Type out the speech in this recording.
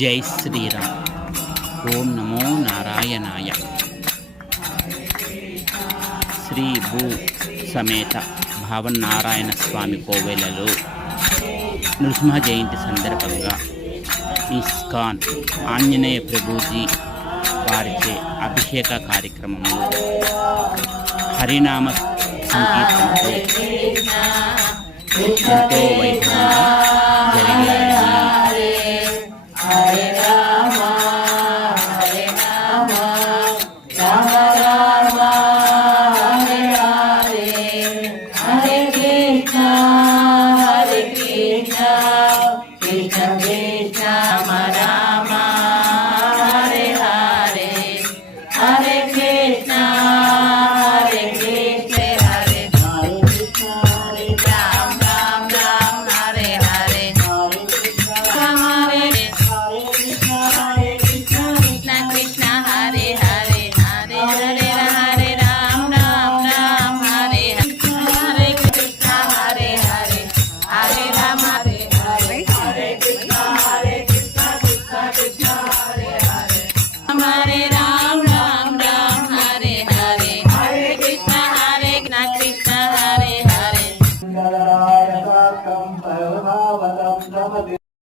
జై శ్రీరామ్. ఓం నమో నారాయణాయ. శ్రీ భూ సమేత భావనారాయణ స్వామి కోవెలలో నృసింహ జయంతి సందర్భంగా ఇస్కాన్ ఆంజనేయ ప్రభుజీ వారిచే అభిషేక కార్యక్రమంలో హరినామ సంకీర్తనతో ఎంతో వైభవంగా జరిగాయి. Krishna Krishna Rama Rama